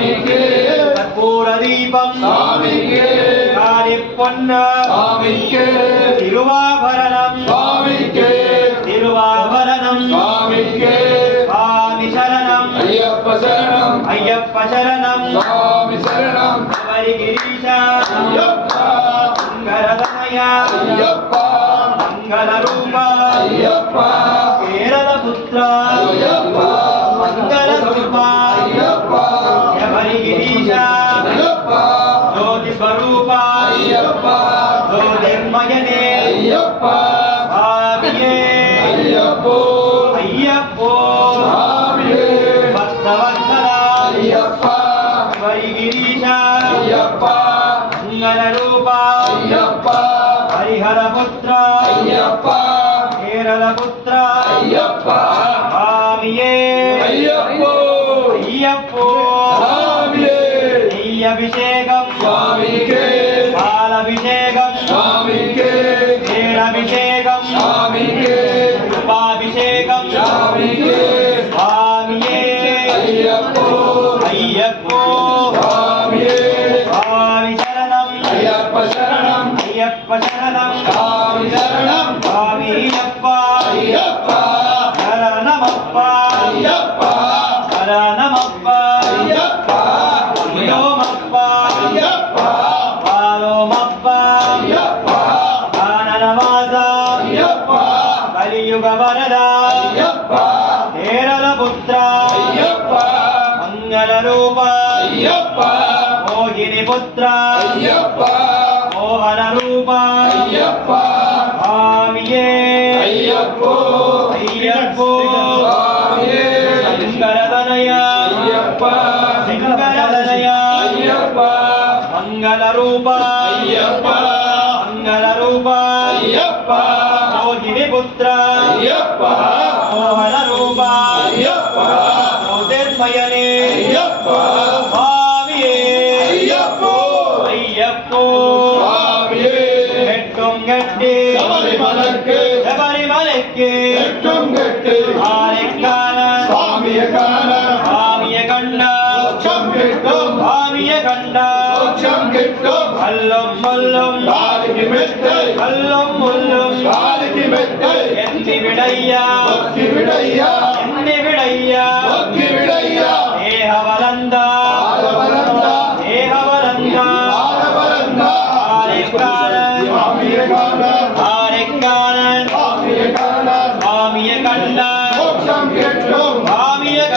சுவாமிக்கு கற்பூர தீபம் சுவாமிக்கு காலிப்பொன்ன சுவாமிக்கு திருவாபரணம் சுவாமிக்கு திருவாபரணம் சுவாமிக்கு சுவாமி சரணம் ஐயப்ப சரணம் ஐயப்ப சரணம் சுவாமி சரணம் ஹரிகிரீஷ ஐயப்பா மங்களதனய ஐயப்பா மங்கள ரூப ஐயப்பா கேரள புತ್ರ ஐயப்பா மங்கள ரூப ஐயப்பா ஹரிகிரீஷ ஐயப்பா ಜ್ಯೋತಿ ಸ್ವರೂಪ ஐயப்பா ಜ್ಯೋತಿರ್ಮಯನೇ ஐயப்பா ಸ್ವಾಮಿಯೇ ஐயப்போ ಅಯ್ಯಪ್ಪೋ சுவாமியே ಭಕ್ತವತ್ಸಲ ஐயப்பா ಹರಿಗಿರೀಶ ஐயப்பா ಮಂಗಲ ರೂಪ ஐயப்பா ಹರಿಹರ ಪುತ್ರ ஐயப்பா ಕೇರಳ ಪುತ್ರ ஐயப்பா ಸ್ವಾಮಿಯೇ ஐயப்போ ಅಯ್ಯಪ್ಪೋ சுவாமியே ನೆಯ್ಯಭಿಷೇಕಂ சுவாமிக்கு ಪಾಲಭಿಷೇಕಂ சுவாமிக்கு ಕ್ಷೀರಾಭಿಷೇಕಂ சுவாமிக்கு ಉಪಾಭಿಷೇಕಂ சுவாமிக்கு ಸ್ವಾಮಿಯೇ ஐயப்போ ಅಯ್ಯಪ್ಪೋ சுவாமியே ಸ್ವಾಮಿ ಶರಣಂ ஐயப்ப சரணம் ಅಯ್ಯಪ್ಪ ಶರಣಂ சுவாமி சரணம் ಸ್ವಾಮಿಯಪ್ಪ ஐயப்பா ಶರಣಮಪ್ಪ ஐயப்பா ಶರಣಮಪ್ಪ ஐயப்பா ಅಯ್ಯೋಮಪ್ಪ ஐயப்பா ಪಾಲೋಮಪ್ಪ ஐயப்பா ಕಾನನವಾಸ ஐயப்பா ಕಲಿಯುಗ ವರದ ஐயப்பா ಕೇರಳ ಪುತ್ರ ஐயப்பா ಮಂಗಲ ರೂಪ ஐயப்பா ಮೋಹಿನಿ ಪುತ್ರ ஐயப்பா ಮೋಹನ ರೂಪ ஐயப்பா ಸ್ವಾಮಿಯೇ ஐயப்போ ಅಯ್ಯಪ್ಪೋ சுவாமியே ಶಂಕರದನಯ ஐயப்பா ಶಂಕರದನಯ ஐயப்பா ಮಂಗಲ ರೂಪ ஐயப்பா ಮಂಗಲ ರೂಪ ஐயப்பா ಮೋಹಿನಿ ಪುತ್ರ ஐயப்பா ಮೋಹನ ರೂಪ ஐயப்பா ಜ್ಯೋತಿರ್ಮಯನೇ ஐயப்பா ಸ್ವಾಮಿಯೇ ஐயப்போ ಅಯ್ಯಪ್ಪೋ சுவாமியே எட்டும் கட்டி சபரிமலைக்கு ಶಬರಿಮಲೆಕ್ಕೆ எட்டும் கட்டு ஆரைக்கான சுவாமிய காண ಸ್ವಾಮಿಯ ಕಂಡ மோட்சம் கிட்டும் ಸ್ವಾಮಿಯ ಕಂಡ மோட்சம் கிட்டும் அல்லும் முல்லும் காலிக்கு மெத்தை அல்லும் முல்லும் காலிக்கு மெத்தை எண்ணி விடையா பக்தி விடையா எண்ணி விடையா